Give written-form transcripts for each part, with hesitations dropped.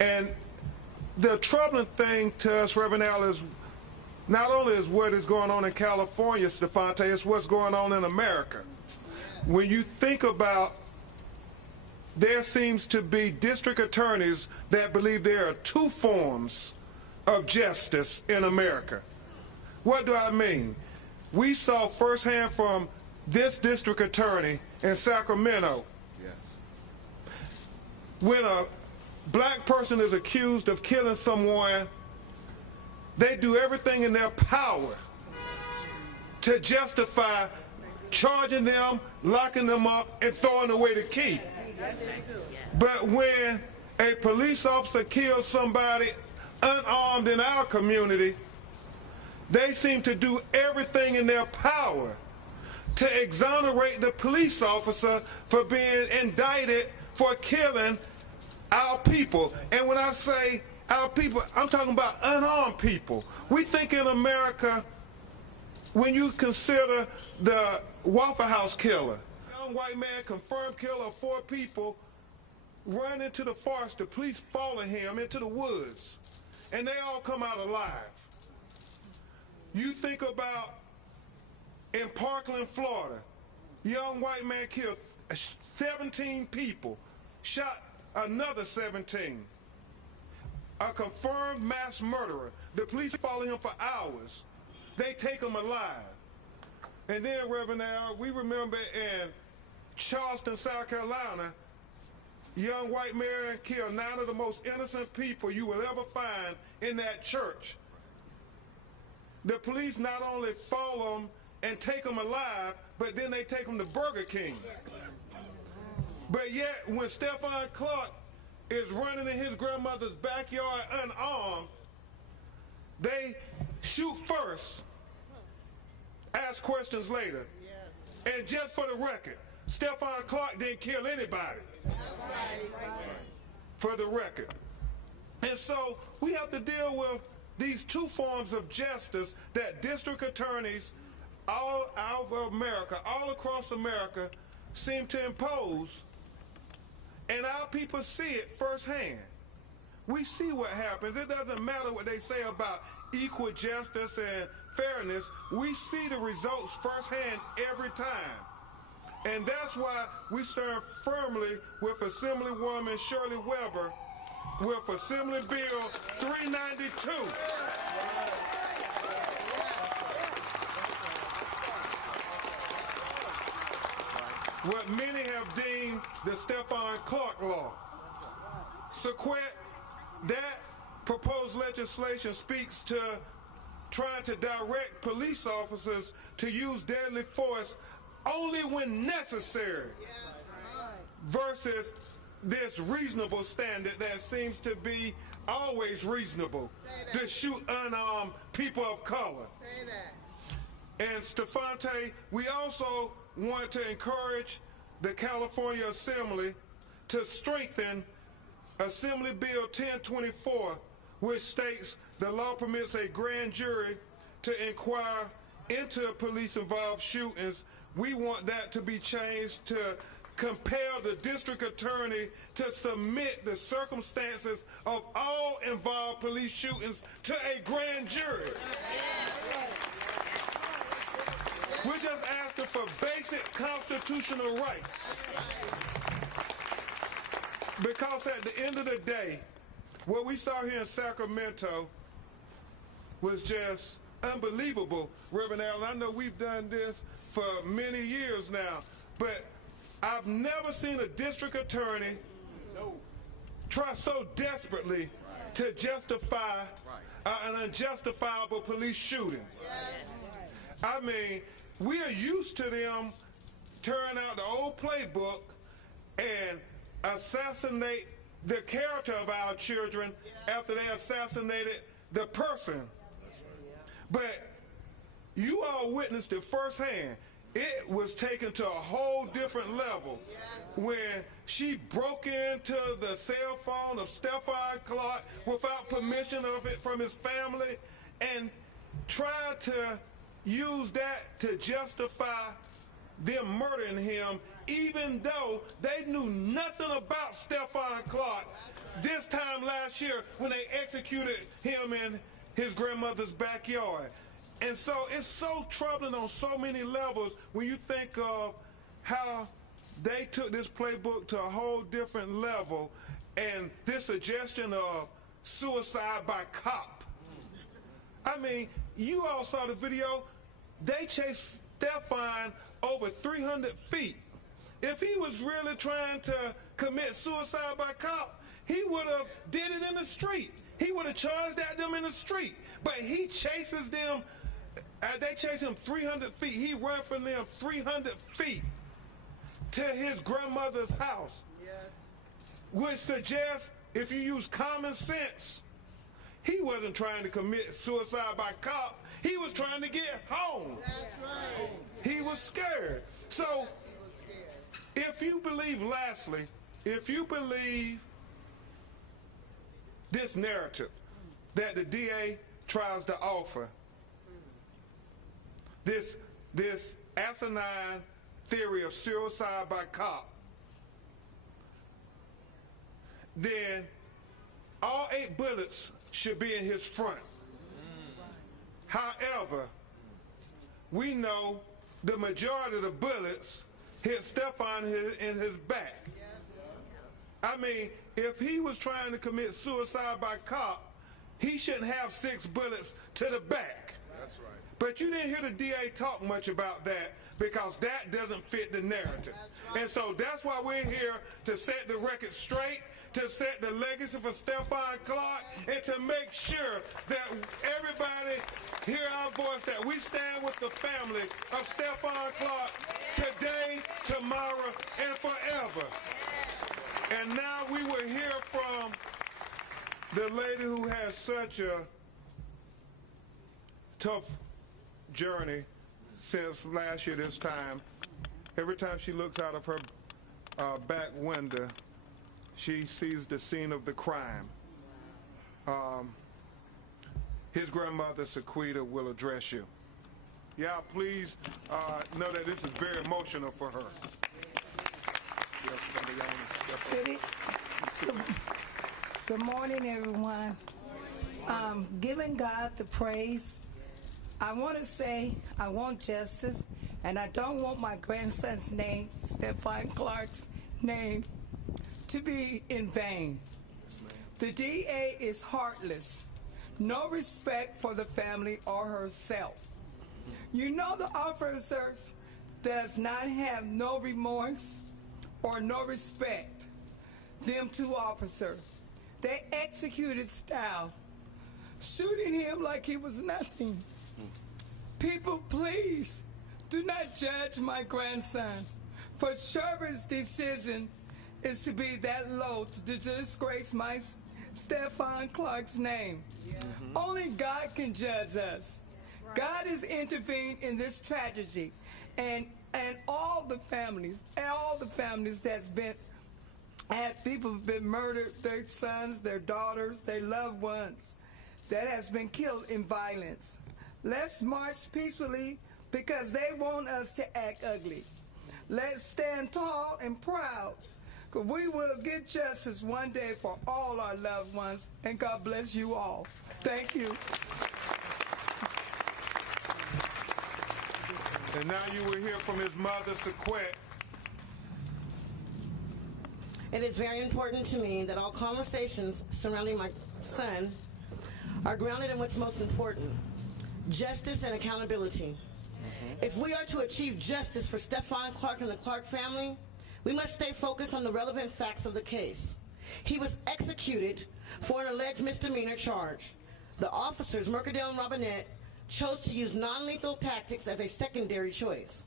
And the troubling thing to us, Reverend Al, is not only is what is going on in California, Stephon, it's what's going on in America. When you think about, there seems to be district attorneys that believe there are two forms of justice in America. What do I mean? We saw firsthand from this district attorney in Sacramento, when a black person is accused of killing someone, they do everything in their power to justify charging them, locking them up, and throwing away the key. But when a police officer kills somebody unarmed in our community, they seem to do everything in their power to exonerate the police officer for being indicted for killing our people. And when I say our people, I'm talking about unarmed people. We think in America, when you consider the Waffle House killer, young white man, confirmed killer of 4 people, run into the forest, the police following him into the woods, and they all come out alive. You think about in Parkland, Florida, young white man killed 17 people, shot another 17. A confirmed mass murderer. The police follow him for hours. They take him alive. And then, Reverend Al, we remember in Charleston, South Carolina, young white man killed 9 of the most innocent people you will ever find in that church. The police not only follow him and take him alive, but then they take him to Burger King. But yet, when Stephon Clark is running in his grandmother's backyard unarmed, they shoot first, ask questions later. And just for the record, Stephon Clark didn't kill anybody. For the record. And so we have to deal with these two forms of justice that district attorneys all over America, all across America, seem to impose. And our people see it firsthand. We see what happens. It doesn't matter what they say about equal justice and fairness. We see the results firsthand every time. And that's why we stand firmly with Assemblywoman Shirley Weber with Assembly Bill 392. What many have deemed the Stephon Clark law. Sequet, that proposed legislation speaks to trying to direct police officers to use deadly force only when necessary, versus this reasonable standard that seems to be always reasonable, to shoot unarmed people of color. And Stephon, we also want to encourage the California Assembly to strengthen Assembly Bill 1024, which states the law permits a grand jury to inquire into police-involved shootings. We want that to be changed to compel the district attorney to submit the circumstances of all involved police shootings to a grand jury. We're just asking for basic constitutional rights. Because at the end of the day, what we saw here in Sacramento was just unbelievable, Reverend Allen. I know we've done this for many years now, but I've never seen a district attorney try so desperately to justify an unjustifiable police shooting. I mean, we are used to them tearing out the old playbook and assassinate the character of our children after they assassinated the person. But you all witnessed it firsthand. It was taken to a whole different level when she broke into the cell phone of Stephon Clark without permission of it from his family and tried to use that to justify them murdering him, even though they knew nothing about Stephon Clark. this time last year when they executed him in his grandmother's backyard. And so it's so troubling on so many levels when you think of how they took this playbook to a whole different level, and this suggestion of suicide by cop. I mean, you all saw the video. They chased Stephon over 300 feet. If he was really trying to commit suicide by cop, he would have did it in the street. He would have charged at them in the street. But he chases them, they chase him 300 feet. He ran from them 300 feet to his grandmother's house. Yes. Which suggests, if you use common sense, he wasn't trying to commit suicide by cop. He was trying to get home. That's right. He was scared. So, if you believe, lastly, if you believe this narrative that the DA tries to offer, this asinine theory of suicide by cop, then all 8 bullets should be in his front. However, we know the majority of the bullets hit Stephon in his back. I mean, if he was trying to commit suicide by cop, he shouldn't have 6 bullets to the back. That's right. But you didn't hear the DA talk much about that because that doesn't fit the narrative. And so that's why we're here, to set the record straight, to set the legacy for Stephon Clark, and to make sure that everybody hear our voice, that we stand with the family of Stephon Clark today, tomorrow, and forever. And now we will hear from the lady who has such a tough journey since last year this time. Every time she looks out of her back window, she sees the scene of the crime. His grandmother, Sequita, will address you. Yeah, please know that this is very emotional for her. Good morning, everyone. Giving God the praise. I want to say I want justice, and I don't want my grandson's name, Stephon Clark's name, to be in vain. The DA is heartless. No respect for the family or herself. You know the officers does not have no remorse or no respect. Them 2 officers, they executed style, shooting him like he was nothing. People, please do not judge my grandson, for Sherbert's decision is to be that low to disgrace my Stephon Clark's name. Only God can judge us. God has intervened in this tragedy, and all the families that's been had people have been murdered, their sons, their daughters, their loved ones that has been killed in violence. Let's march peacefully because they want us to act ugly. Let's stand tall and proud, because we will get justice one day for all our loved ones, and God bless you all. Thank you. And now you will hear from his mother, Sequita. It is very important to me that all conversations surrounding my son are grounded in what's most important: justice and accountability. If we are to achieve justice for Stephon Clark and the Clark family, we must stay focused on the relevant facts of the case. He was executed for an alleged misdemeanor charge. The officers, Mercadale and Robinette, chose to use non-lethal tactics as a secondary choice.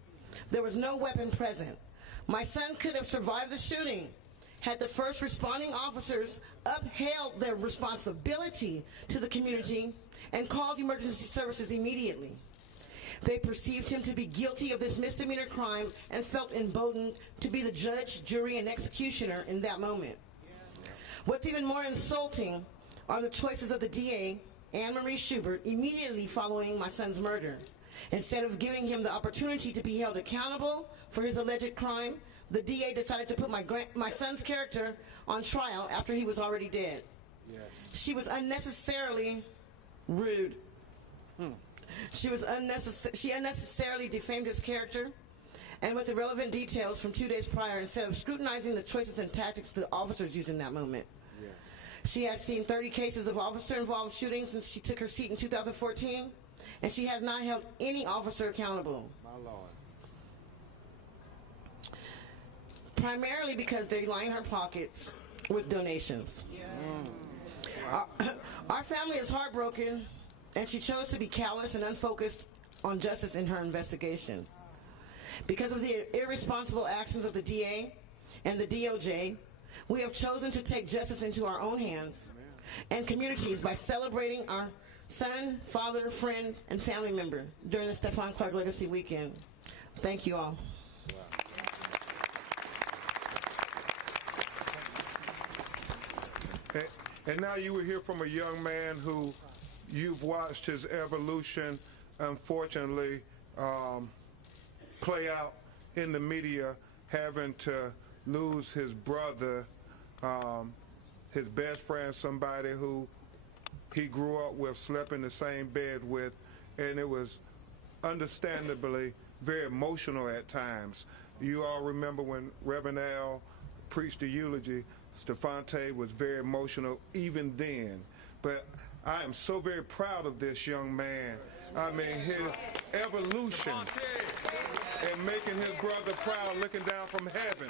There was no weapon present. My son could have survived the shooting had the first responding officers upheld their responsibility to the community and called emergency services immediately. They perceived him to be guilty of this misdemeanor crime and felt emboldened to be the judge, jury, and executioner in that moment. What's even more insulting are the choices of the DA, Anne Marie Schubert, immediately following my son's murder. Instead of giving him the opportunity to be held accountable for his alleged crime, the DA decided to put my son's character on trial after he was already dead. Yes. She was unnecessarily rude. She unnecessarily defamed his character, and with the relevant details from 2 days prior, instead of scrutinizing the choices and tactics the officers used in that moment. Yes. She has seen 30 cases of officer-involved shootings since she took her seat in 2014, and she has not held any officer accountable. My Lord. Primarily because they line her pockets with donations. Yeah. Our family is heartbroken, and she chose to be callous and unfocused on justice in her investigation. Because of the irresponsible actions of the DA and the DOJ, we have chosen to take justice into our own hands and communities by celebrating our son, father, friend, and family member during the Stephon Clark Legacy Weekend. Thank you all. And now you will hear from a young man who you've watched his evolution, unfortunately, play out in the media, having to lose his brother, his best friend, somebody who he grew up with, slept in the same bed with, and it was understandably very emotional at times. You all remember when Reverend Al preached the eulogy, Stephon was very emotional even then. But I am so very proud of this young man. I mean, his evolution and making his brother proud, looking down from heaven.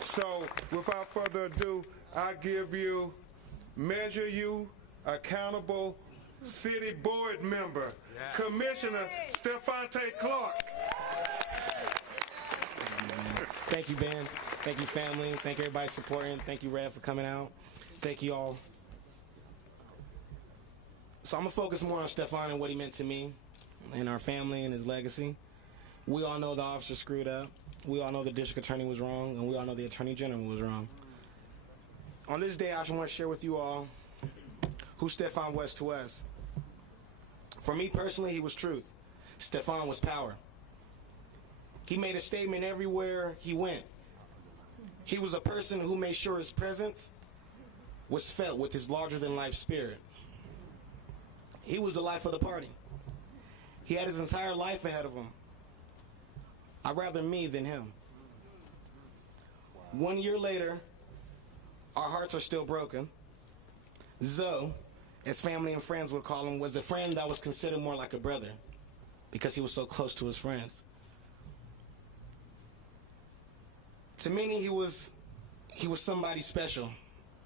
So without further ado, I give you, measure you, accountable city board member, Commissioner Stephon Clark. Thank you, Ben. Thank you, family. Thank you, everybody supporting. Thank you, Rev, for coming out. Thank you all. So I'm going to focus more on Stephon and what he meant to me and our family and his legacy. We all know the officer screwed up. We all know the district attorney was wrong, and we all know the attorney general was wrong. On this day, I just want to share with you all who Stephon was to us. For me personally, he was truth. Stephon was power. He made a statement everywhere he went. He was a person who made sure his presence was felt with his larger-than-life spirit. He was the life of the party. He had his entire life ahead of him. I'd rather me than him. 1 year later, our hearts are still broken. Zoe, as family and friends would call him, was a friend that was considered more like a brother because he was so close to his friends. To many, he was somebody special,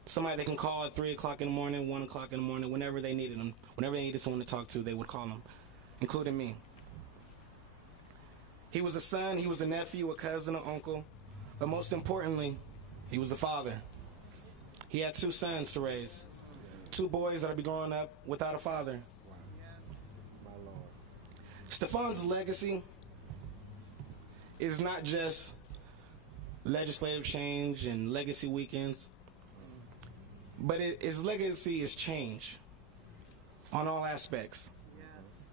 somebody they can call at 3 o'clock in the morning, 1 o'clock in the morning, whenever they needed him. Whenever they needed someone to talk to, they would call him, including me. He was a son, he was a nephew, a cousin, an uncle, but most importantly, he was a father. He had 2 sons to raise, 2 boys that would be growing up without a father. Stephon's legacy is not just legislative change and legacy weekends, but his legacy is change on all aspects.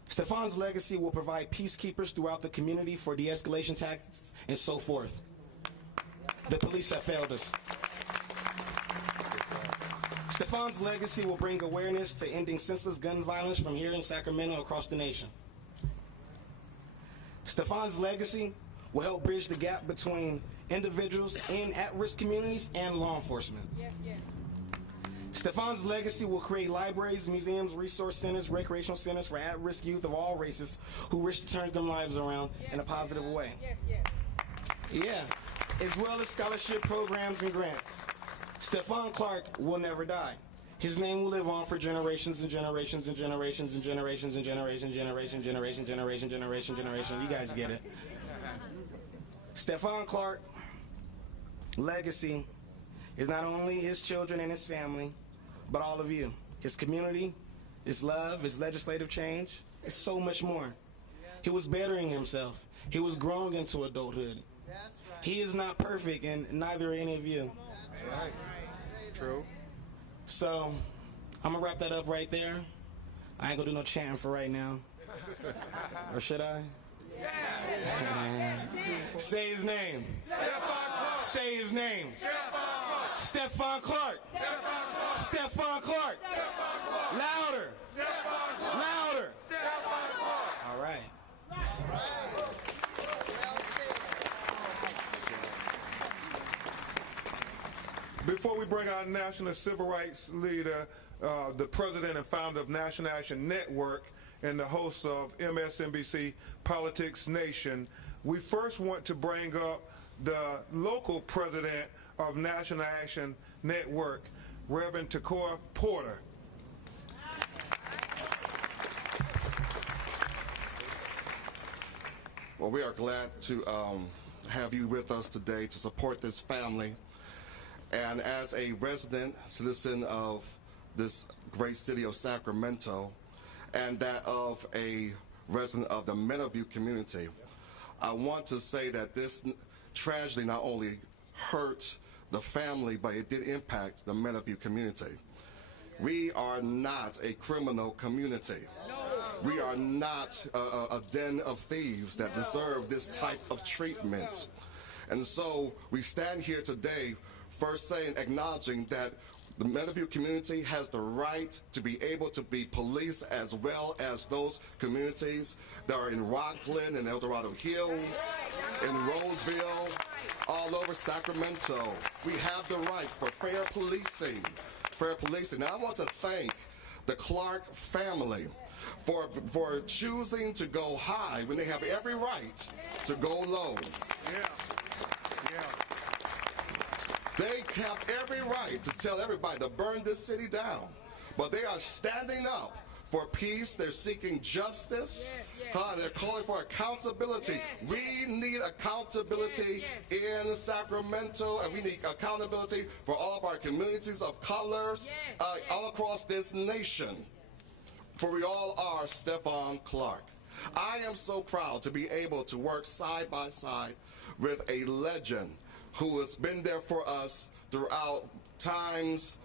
Stephon's legacy will provide peacekeepers throughout the community for de-escalation tactics and so forth. The police have failed us. Stephon's legacy will bring awareness to ending senseless gun violence from here in Sacramento across the nation. Stephon's legacy will help bridge the gap between individuals in at-risk communities and law enforcement. Yes, yes. Stephon's legacy will create libraries, museums, resource centers, recreational centers for at-risk youth of all races who wish to turn their lives around in a positive way. Yes, yes. Yeah, as well as scholarship programs and grants. Stephon Clark will never die. His name will live on for generations and generations and generations and generations and generations, generation. You guys get it. Stephon Clark legacy is not only his children and his family, but all of you. His community, his love, his legislative change, it's so much more. He was bettering himself. He was growing into adulthood. He is not perfect, and neither are any of you. That's right. True. So, I'm going to wrap that up right there. I ain't going to do no chanting for right now. Or should I? Say his name. Say his name. Stephon Clark. Stephon Clark. Louder. Louder. All right. Before we bring our national civil rights leader, the president and founder of National Action Network and the host of MSNBC Politics Nation, we first want to bring up the local president of National Action Network, Reverend Takora Porter. Well, we are glad to have you with us today to support this family. And as a resident citizen of this great city of Sacramento, and that of a resident of the Meadowview community, I want to say that this tragedy not only hurt the family, but it did impact the Meadowview community. We are not a criminal community. We are not a den of thieves that deserve this type of treatment. And so we stand here today first saying, acknowledging that the Meadowview community has the right to be able to be policed as well as those communities that are in Rockland and El Dorado Hills, in Roseville, all over Sacramento. We have the right for fair policing. Fair policing. Now, I want to thank the Clark family for choosing to go high when they have every right to go low. They have every right to tell everybody to burn this city down, but they are standing up for peace. They're seeking justice. They're calling for accountability. We need accountability in Sacramento, and we need accountability for all of our communities of colors all across this nation. For we all are Stephon Clark. I am so proud to be able to work side by side with a legend who has been there for us throughout times,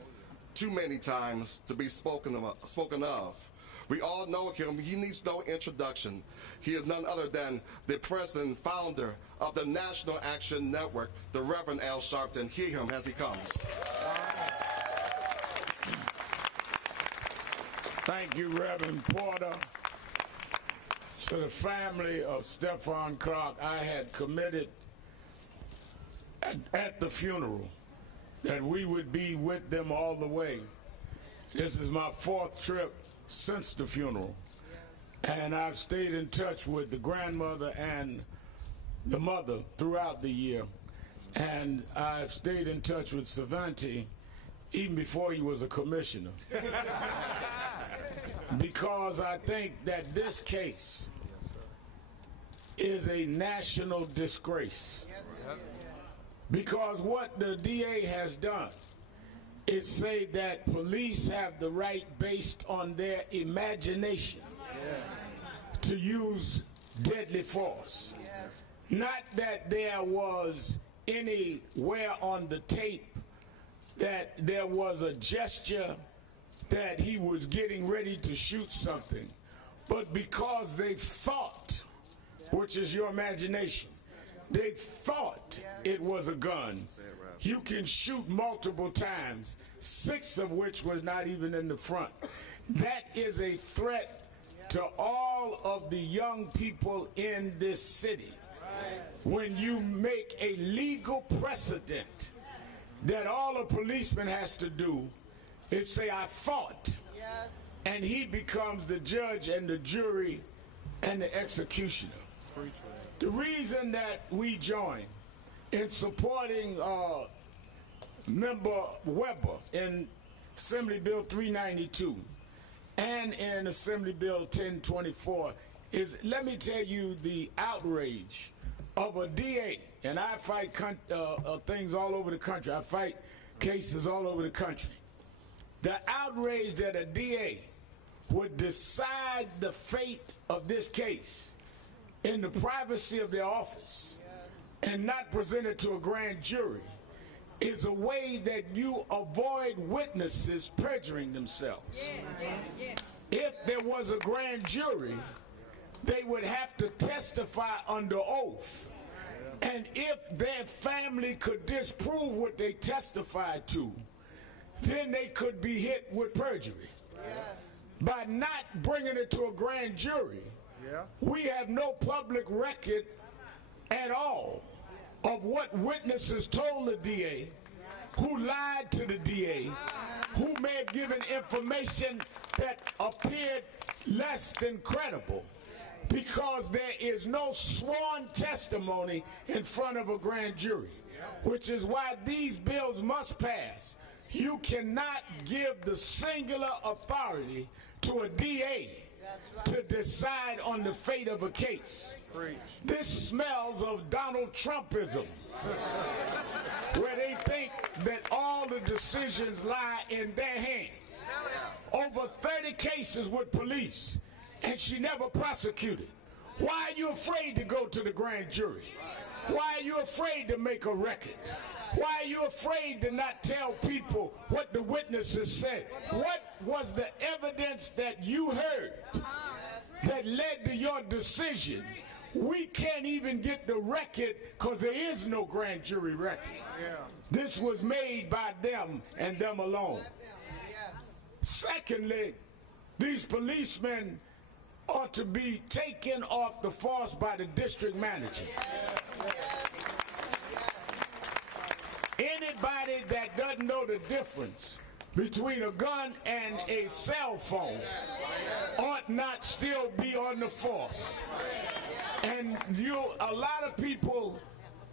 too many times to be spoken of. We all know him. He needs no introduction. He is none other than the president and founder of the National Action Network, the Reverend Al Sharpton. Hear him as he comes. Thank you, Reverend Porter. To the family of Stephon Clark, I had committed at the funeral that we would be with them all the way. This is my 4th trip since the funeral, and I've stayed in touch with the grandmother and the mother throughout the year, and I've stayed in touch with Cervantes even before he was a commissioner. Because I think that this case is a national disgrace. Because what the DA has done is say that police have the right, based on their imagination, to use deadly force. Not that there was anywhere on the tape that there was a gesture that he was getting ready to shoot something, but because they thought, which is your imagination, they thought it was a gun. You can shoot multiple times, 6 of which was not even in the front. That is a threat to all of the young people in this city. When you make a legal precedent that all a policeman has to do is say, I thought, and he becomes the judge and the jury and the executioner. The reason that we join in supporting Member Weber in Assembly Bill 392 and in Assembly Bill 1024 is, let me tell you, the outrage of a DA, and I fight things all over the country. I fight cases all over the country. The outrage that a DA would decide the fate of this case in the privacy of their office and not present it to a grand jury is a way that you avoid witnesses perjuring themselves. If there was a grand jury, they would have to testify under oath. And if their family could disprove what they testified to, then they could be hit with perjury. By not bringing it to a grand jury, we have no public record at all of what witnesses told the DA, who lied to the DA, who may have given information that appeared less than credible, because there is no sworn testimony in front of a grand jury, which is why these bills must pass. You cannot give the singular authority to a DA to decide on the fate of a case. This smells of Donald Trumpism, where they think that all the decisions lie in their hands. Over 30 cases with police, and she never prosecuted. Why are you afraid to go to the grand jury? Why are you afraid to make a record? Why are you afraid to not tell people what the witnesses said? What was the evidence that you heard that led to your decision? We can't even get the record because there is no grand jury record. This was made by them and them alone. Secondly, these policemen ought to be taken off the force by the district manager. Anybody that doesn't know the difference between a gun and a cell phone ought not still be on the force. And a lot of people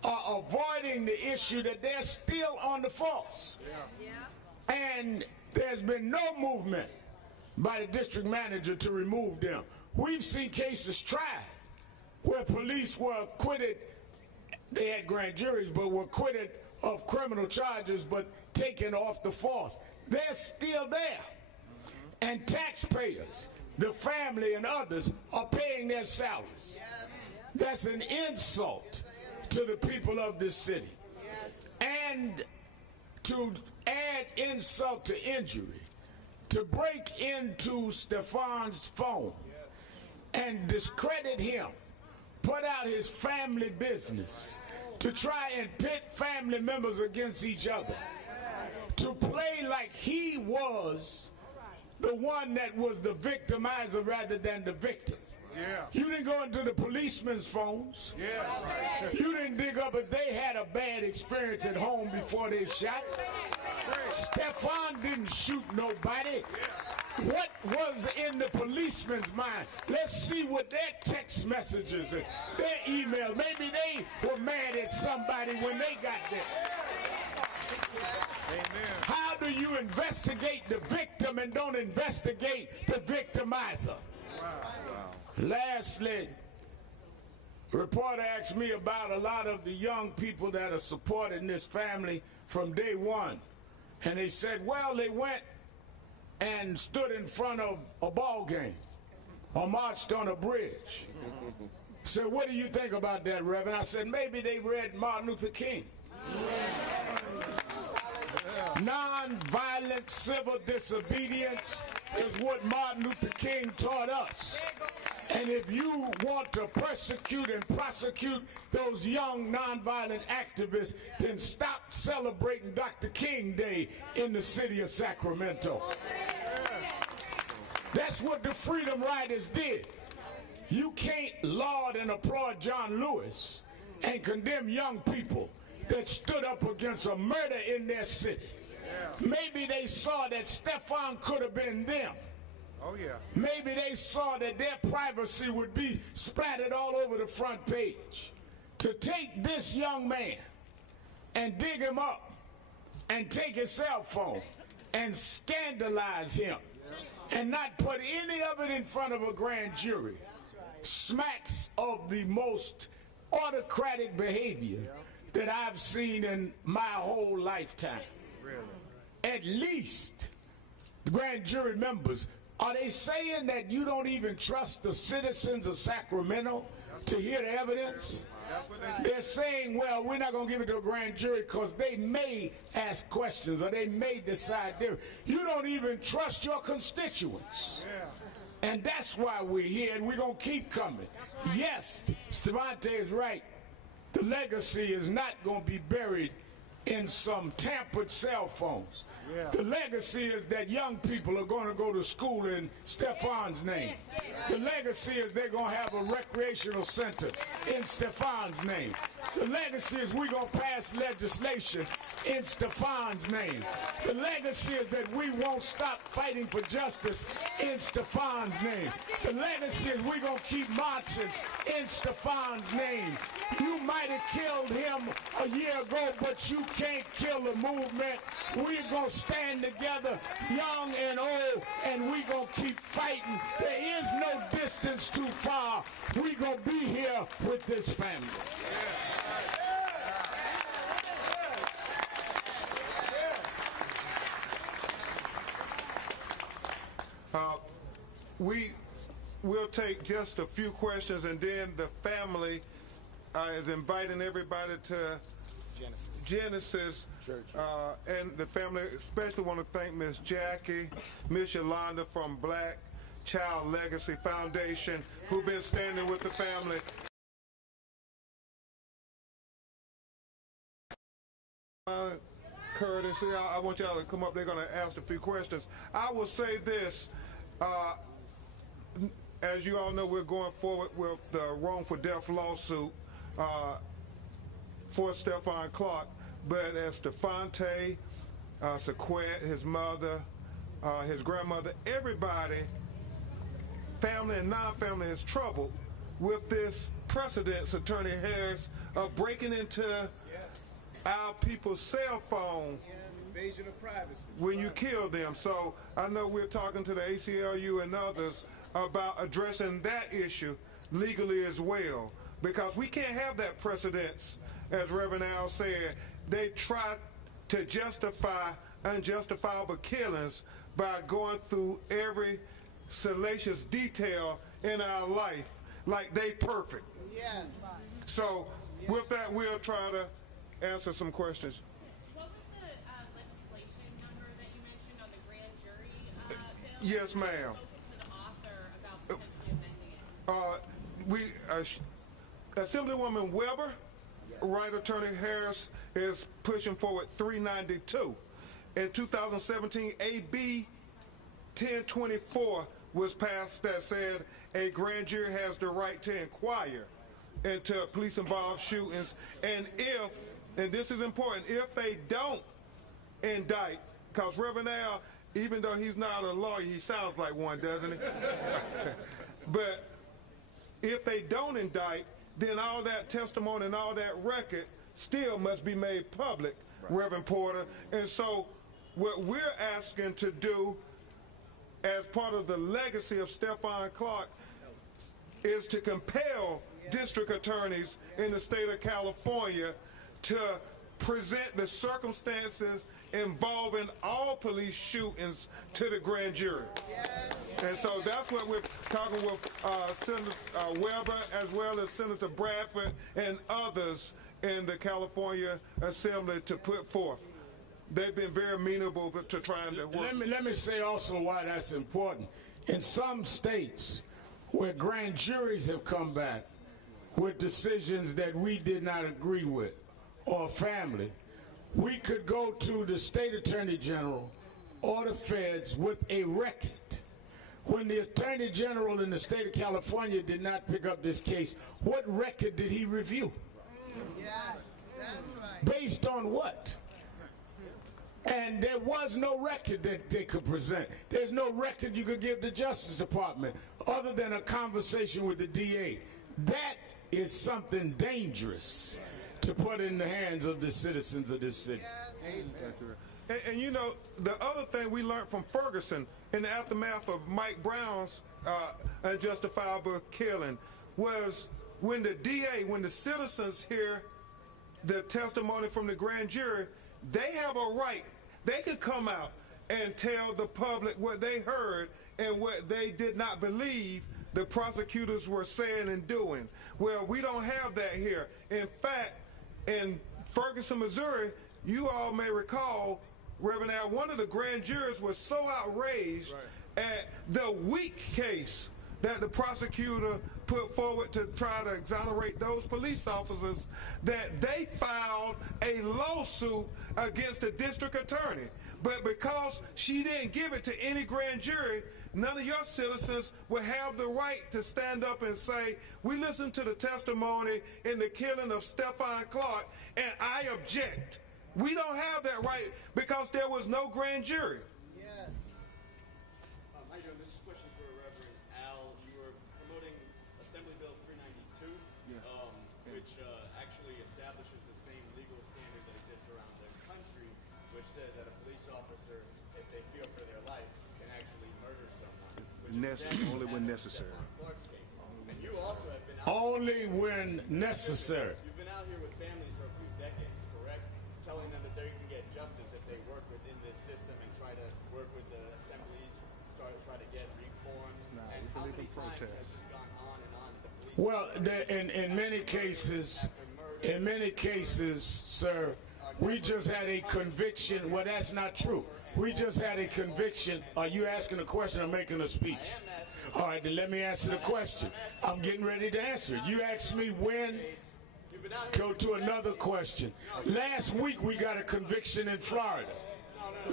are avoiding the issue that they're still on the force. And there's been no movement by the district manager to remove them. We've seen cases tried where police were acquitted, they had grand juries, but were acquitted of criminal charges but taken off the force. They're still there. And taxpayers, the family and others are paying their salaries. That's an insult to the people of this city. And to add insult to injury, to break into Stephon's phone and discredit him, put out his family business, to try and pit family members against each other, to play like he was the one that was the victimizer rather than the victim. You didn't go into the policemen's phones. You didn't dig up if they had a bad experience at home before they shot. Stephon didn't shoot nobody. What was in the policeman's mind? Let's see what their text messages and their email. Maybe they were mad at somebody when they got there. Amen. How do you investigate the victim and don't investigate the victimizer? Lastly, the reporter asked me about a lot of the young people that are supporting this family from day one. And they said, well, they went and stood in front of a ball game or marched on a bridge. So what do you think about that, Reverend? I said, maybe they read Martin Luther King. Non-violent civil disobedience is what Martin Luther King taught us. And if you want to persecute and prosecute those young nonviolent activists, then stop celebrating Dr. King Day in the city of Sacramento. That's what the Freedom Riders did. You can't laud and applaud John Lewis and condemn young people that stood up against a murder in their city. Maybe they saw that Stephon could have been them. Maybe they saw that their privacy would be splattered all over the front page. To take this young man and dig him up and take his cell phone and scandalize him and not put any of it in front of a grand jury smacks of the most autocratic behavior that I've seen in my whole lifetime. At least the grand jury members, are they saying that you don't even trust the citizens of Sacramento to hear the evidence? They're saying, well, we're not going to give it to a grand jury because they may ask questions or they may decide different. You don't even trust your constituents. And that's why we're here, and we're going to keep coming. Yes, Stephon is right. The legacy is not going to be buried in some tampered cell phones. Yeah. The legacy is that young people are going to go to school in Stephon's name. The legacy is they're going to have a recreational center in Stephon's name. The legacy is we're going to pass legislation in Stephon's name. The legacy is that we won't stop fighting for justice in Stephon's name. The legacy is we're going to keep marching in Stephon's name. You might have killed him a year ago, but you can't kill the movement. We're going to stand together, young and old, and we're going to keep fighting. There is no distance too far. We're going to be here with this family. We'll take just a few questions, and then the family is inviting everybody to Genesis. And the family especially want to thank Miss Jackie, Miss Yolanda from Black Child Legacy Foundation, who've been standing with the family. Curtis, I want y'all to come up. They're going to ask a few questions. I will say this. As you all know, we're going forward with the wrongful death lawsuit for Stephon Clark. But as Stephante, Sequette, his mother, his grandmother, everybody, family and non-family, is troubled with this precedence, Attorney Harris, of breaking into our people's cell phone. Invasion of privacy. When you kill them. So I know we're talking to the ACLU and others about addressing that issue legally as well, because we can't have that precedence. As Reverend Al said, they try to justify unjustifiable killings by going through every salacious detail in our life like they perfect. Yes. So with that, we'll try to answer some questions. What was the legislation number that you mentioned on the grand jury bill? Yes, ma'am. Spoken to the author about potentially amending it. Assemblywoman Weber, right, Attorney Harris is pushing forward 392. In 2017, AB 1024 was passed that said a grand jury has the right to inquire into police-involved shootings, and if, and this is important, if they don't indict, because Reverend Al, even though he's not a lawyer, he sounds like one, doesn't he? But if they don't indict, then all that testimony and all that record still must be made public, right, Reverend Porter. And so what we're asking to do as part of the legacy of Stephon Clark is to compel district attorneys in the state of California to present the circumstances involving all police shootings to the grand jury. And so that's what we're talking with Senator Weber, as well as Senator Bradford and others in the California Assembly to put forth. They've been very amenable to trying to work. Let me say also why that's important. In some states where grand juries have come back with decisions that we did not agree with, or family, we could go to the state attorney general or the feds with a record. When the attorney general in the state of California did not pick up this case, what record did he review? Yes, that's right. Based on what? And there was no record that they could present. There's no record you could give the Justice Department other than a conversation with the DA. That is something dangerous to put in the hands of the citizens of this city. And you know, the other thing we learned from Ferguson in the aftermath of Mike Brown's unjustifiable killing was when the DA, when the citizens hear the testimony from the grand jury, they have a right. They could come out and tell the public what they heard and what they did not believe the prosecutors were saying and doing. Well, we don't have that here. In fact, in Ferguson, Missouri, you all may recall Reverend Al, one of the grand jurors was so outraged at the weak case that the prosecutor put forward to try to exonerate those police officers that they filed a lawsuit against the district attorney. But because she didn't give it to any grand jury, none of your citizens will have the right to stand up and say, we listened to the testimony in the killing of Stephon Clark, and I object. We don't have that right because there was no grand jury. Yes. How you doing? This question is for Reverend Al. You were promoting Assembly Bill 392, which actually establishes the same legal standard that exists around the country, which says that a police officer, if they fear for their life, can actually murder someone. Only when necessary. Stephon Clark's case. And you also have been out Only when necessary. You've been out here with families for a few decades, correct? Telling them that they can get justice if they work within this system and try to work with the assemblies, try to get reforms. And how many times has this gone on and on? Well, in many cases, sir, we just had a conviction. Well, that's not true. We just had a conviction. Are you asking a question or making a speech? All right, then let me answer the question. I'm getting ready to answer it. You asked me when. Go to another question. Last week we got a conviction in Florida.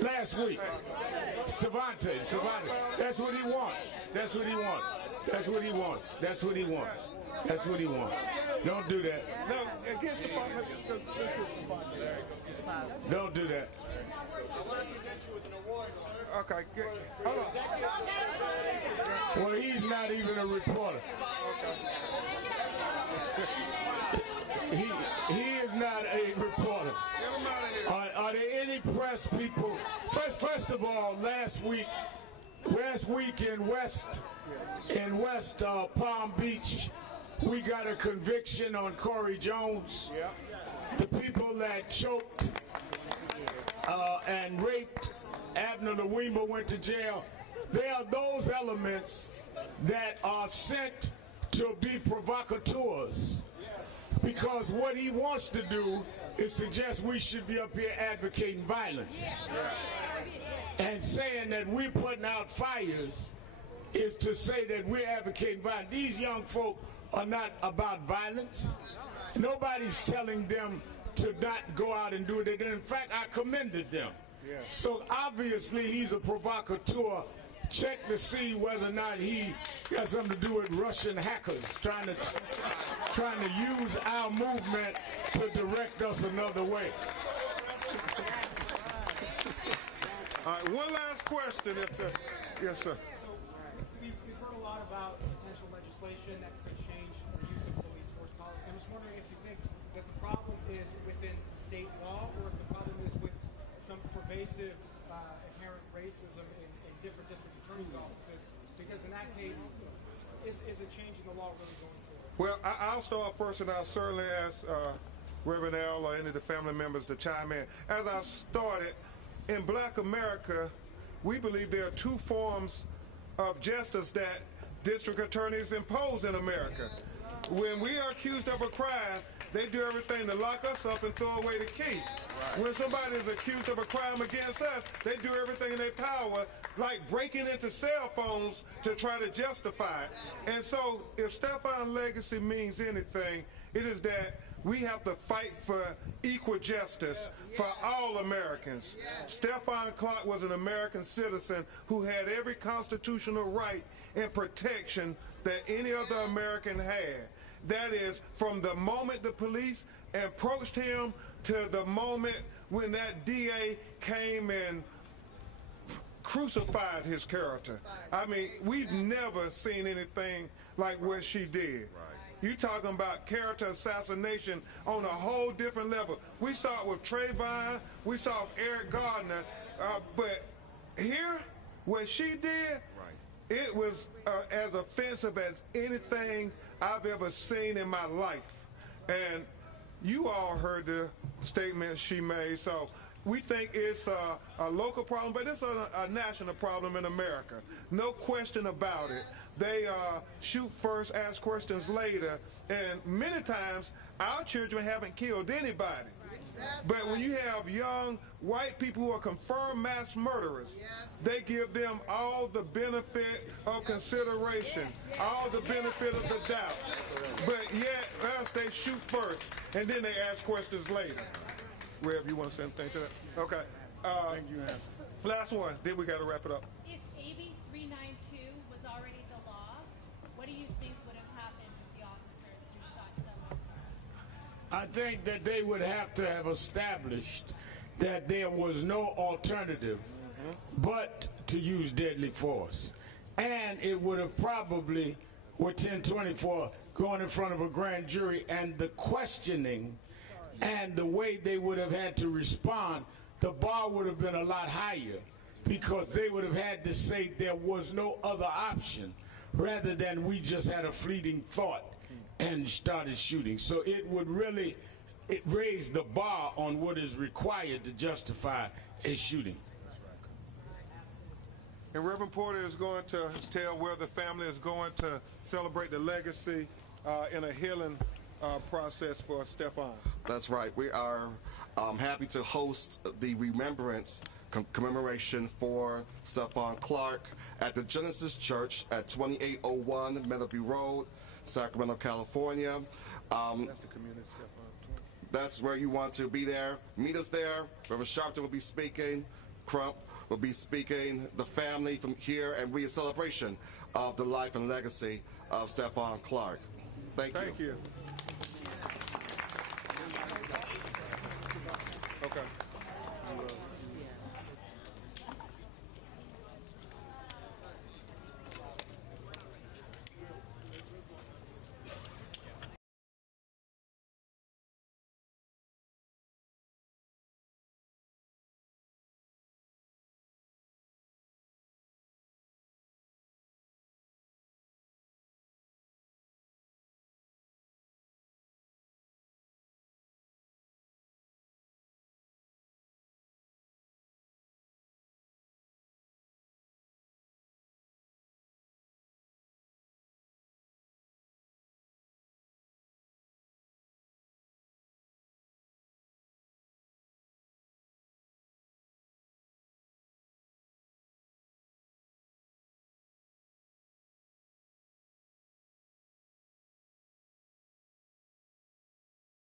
Last week. Stephon. That's what he wants. That's what he wants. That's what he wants. That's what he wants. That's what he wants. Don't do that. No, against the Don't do that. I want to present you with an award, sir. Okay, good. Hold on. Well, he's not even a reporter. He is not a reporter. Are there any press people? First of all, last week in West Palm Beach, we got a conviction on Corey Jones. The people that choked and raped Abner Louima went to jail. There are those elements that are sent to be provocateurs. Because what he wants to do is suggest we should be up here advocating violence. And saying that we're putting out fires is to say that we're advocating violence. These young folk are not about violence. Nobody's telling them to not go out and do it. In fact, I commended them. So obviously he's a provocateur. Check to see whether or not he got something to do with Russian hackers trying to use our movement to direct us another way. All right, one last question. Yes, sir. So we've heard a lot about potential legislation that could change the use of police force policy. I'm just wondering if you think that the problem is within state law or if the problem is with some pervasive inherent racism in different district attorney's offices, because in that case, is a change in the law really going to it? Well, I'll start first, and I'll certainly ask Reverend Al or any of the family members to chime in. As I started, in Black America, we believe there are two forms of justice that district attorneys impose in America. When we are accused of a crime, they do everything to lock us up and throw away the key. When somebody is accused of a crime against us, they do everything in their power, like breaking into cell phones to try to justify it. And so if Stephon's legacy means anything, it is that we have to fight for equal justice for all Americans. Stephon Clark was an American citizen who had every constitutional right and protection that any other American had. That is, from the moment the police approached him to the moment when that DA came and crucified his character. I mean, we've never seen anything like what she did. You talking about character assassination on a whole different level. We saw it with Trayvon, we saw it with Eric Gardner, but here, what she did, it was as offensive as anything I've ever seen in my life. And you all heard the statement she made, so we think it's a local problem, but it's a national problem in America. No question about it. They shoot first, ask questions later, and many times our children haven't killed anybody. But when you have young white people who are confirmed mass murderers, they give them all the benefit of consideration, all the benefit of the doubt. But yet, us, they shoot first, and then they ask questions later. Rev, you want to say anything to that? Okay. Thank you, Nancy. Last one, then we got to wrap it up. If AB 392 was already the law, what do you think would have happened with the officers who shot Stephon Clark? I think that they would have to have established that there was no alternative but to use deadly force. And it would have probably, with 1024, gone in front of a grand jury, and the questioning and the way they would have had to respond, the bar would have been a lot higher, because they would have had to say there was no other option, rather than we just had a fleeting thought and started shooting. So it would really raise the bar on what is required to justify a shooting. And Reverend Porter is going to tell where the family is going to celebrate the legacy in a healing process for Stephon. That's right. We are happy to host the remembrance commemoration for Stephon Clark at the Genesis Church at 2801 Meadowview Road, Sacramento, California. That's the community, Stephon. That's where you want to be there. Meet us there. Reverend Sharpton will be speaking. Crump will be speaking. The family from here, and we a celebration of the life and legacy of Stephon Clark. Thank you. Thank you.